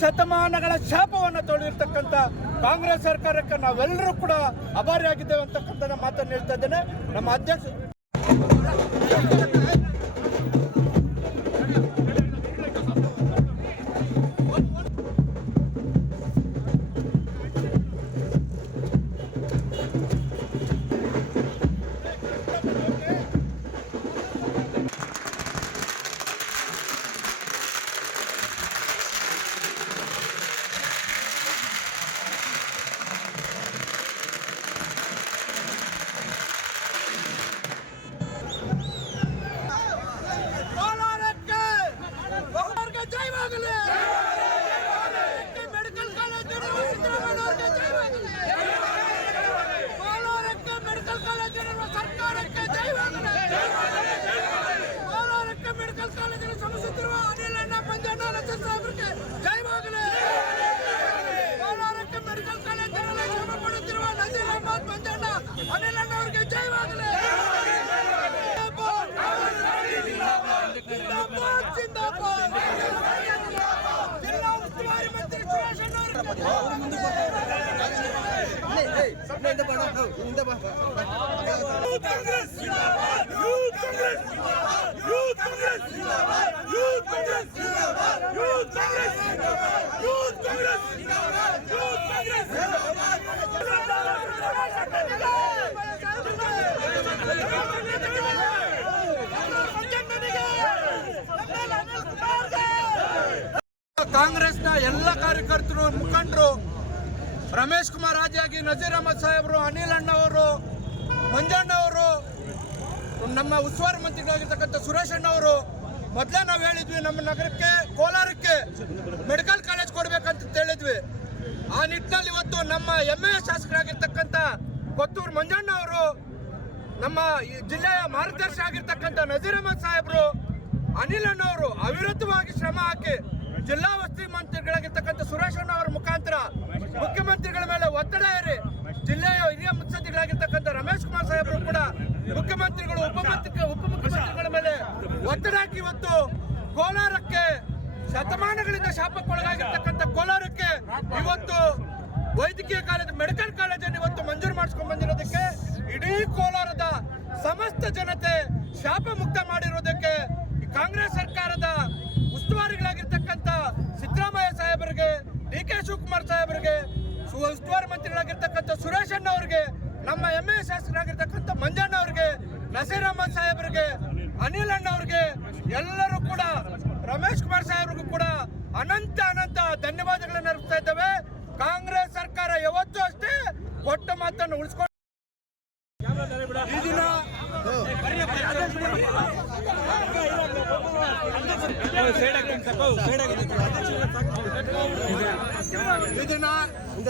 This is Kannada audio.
ಶತಮಾನಗಳ ಶಾಪವನ್ನು ತೊಳೆದಿರ್ತಕ್ಕಂಥ ಕಾಂಗ್ರೆಸ್ ಸರ್ಕಾರಕ್ಕೆ ನಾವೆಲ್ಲರೂ ಕೂಡ ಅಭಾರಿಯಾಗಿದ್ದೇವೆ ಅಂತಕ್ಕಂಥ ಮಾತನ್ನು ಹೇಳ್ತಾ ಇದ್ದೇನೆ. ನಮ್ಮ ಅಧ್ಯಕ್ಷ ಸುರೇಶ್ ಅಣ್ಣವರು ಯೂತ್ ಕಾಂಗ್ರೆಸ್ ಕಾಂಗ್ರೆಸ್ನ ಎಲ್ಲ ಕಾರ್ಯಕರ್ತರು ಮುಖಂಡರು ರಮೇಶ್ ಕುಮಾರ್ ರಾಜಿಯಾಗಿ ನಜೀರ್ ಅಹಮದ್ ಸಾಹೇಬರು, ಅನಿಲ್ ಮಂಜಣ್ಣ ಅವರು, ನಮ್ಮ ಉಸ್ತುವಾರಿ ಮಂತ್ರಿಗಳಾಗಿರ್ತಕ್ಕಂಥ ಸುರೇಶ್ ಅಣ್ಣ ಅವರು, ಮೊದಲೇ ನಾವು ಹೇಳಿದ್ವಿ ನಮ್ಮ ನಗರಕ್ಕೆ, ಕೋಲಾರಕ್ಕೆ ಮೆಡಿಕಲ್ ಕಾಲೇಜ್ ಕೊಡಬೇಕಂತ ಹೇಳಿದ್ವಿ. ಆ ನಿಟ್ಟಿನಲ್ಲಿ ಇವತ್ತು ನಮ್ಮ ಎ ಶಾಸಕರಾಗಿರ್ತಕ್ಕಂಥ ಕೊತ್ತೂರು ಮಂಜಣ್ಣ ಅವರು, ನಮ್ಮ ಈ ಜಿಲ್ಲೆಯ ಮಾರ್ಗದರ್ಶಿ ಆಗಿರ್ತಕ್ಕಂಥ ನಜೀರ್ ಅಹಮದ್ ಸಾಹೇಬರು, ಅನಿಲ್ ಅಣ್ಣವರು ಅವಿರುದ್ಧವಾಗಿ ಶ್ರಮ ಹಾಕಿ ಜಿಲ್ಲಾ ವಸತಿ ಮಂತ್ರಿಗಳಾಗಿರ್ತಕ್ಕಂಥ ಸುರೇಶ್ ಅಣ್ಣ ಅವರ ಮುಖಾಂತರ ಮುಖ್ಯಮಂತ್ರಿಗಳ ಮೇಲೆ ಒತ್ತಡ ಏರಿ ಜಿಲ್ಲೆಯ ಹಿರಿಯ ಮುತ್ಸದ್ದಿಗಳಾಗಿರ್ತಕ್ಕಂಥ ರಮೇಶ್ ಕುಮಾರ್ ಸಾಹೇಬರು ಕೂಡ ಮುಖ್ಯಮಂತ್ರಿಗಳು ಉಪಮಂತ್ರಿ ಉಪಮುಖ್ಯಮಂತ್ರಿಗಳ ಮೇಲೆ ಒತ್ತಡ ಹಾಕಿ ಇವತ್ತು ಕೋಲಾರಕ್ಕೆ ಶತಮಾನಗಳಿಂದ ಶಾಪಕ್ಕೊಳಗಾಗಿರ್ತಕ್ಕಂಥ ಕೋಲಾರಕ್ಕೆ ಇವತ್ತು ವೈದ್ಯಕೀಯ ಕಾಲೇಜು, ಮೆಡಿಕಲ್ ಕಾಲೇಜನ್ನು ಇವತ್ತು ಮಂಜೂರು ಮಾಡಿಸ್ಕೊಂಡು ಬಂದಿರೋದಕ್ಕೆ ಇಡೀ ಕೋಲಾರದ ಸಮಸ್ತ ಜನತೆ ಶಾಪ ಮುಕ್ತ ಮಾಡಿರೋದಕ್ಕೆ ಕಾಂಗ್ರೆಸ್ ಸರ್ಕಾರದ ಉಸ್ತುವಾರಿಗಳಾಗಿರ್ತಕ್ಕಂಥ ಸಿದ್ದರಾಮಯ್ಯ ಸಾಹೇಬರಿಗೆ, ಡಿ ಕೆ ಶಿವಕುಮಾರ್ ಸಾಹೇಬರಿಗೆ, ಉಸ್ತುವಾರಿ ಮಂತ್ರಿಗಳಾಗಿರ್ತಕ್ಕಂಥ ಸುರೇಶ್ ಅಣ್ಣ ಅವರಿಗೆ ನಮ್ಮ ಎಂ ಎ ಶಾಸಕರಾಗಿರ್ತಕ್ಕಂಥ ಮಂಜಣ್ಣ ಅವರಿಗೆ ನಸೀರ್ ಅಹಮದ್ ಸಾಹೇಬರಿಗೆ ಅನಿಲ್ ಅಣ್ಣ ಅವರಿಗೆ ಎಲ್ಲರೂ ಕೂಡ ರಮೇಶ್ ಕುಮಾರ್ ಸಾಹೇಬ್ರಿಗೂ ಕೂಡ ಅನಂತ ಅನಂತ ಧನ್ಯವಾದಗಳನ್ನು ಅರ್ಪಿಸ್ತಾ ಇದ್ದೇವೆ. ಕಾಂಗ್ರೆಸ್ ಸರ್ಕಾರ ಯಾವತ್ತೂ ಅಷ್ಟೇ ಕೊಟ್ಟ ಮಾತನ್ನು ಉಳಿಸ್ಕೊಂಡು ಈ ದಿನ ಈ ದಿನ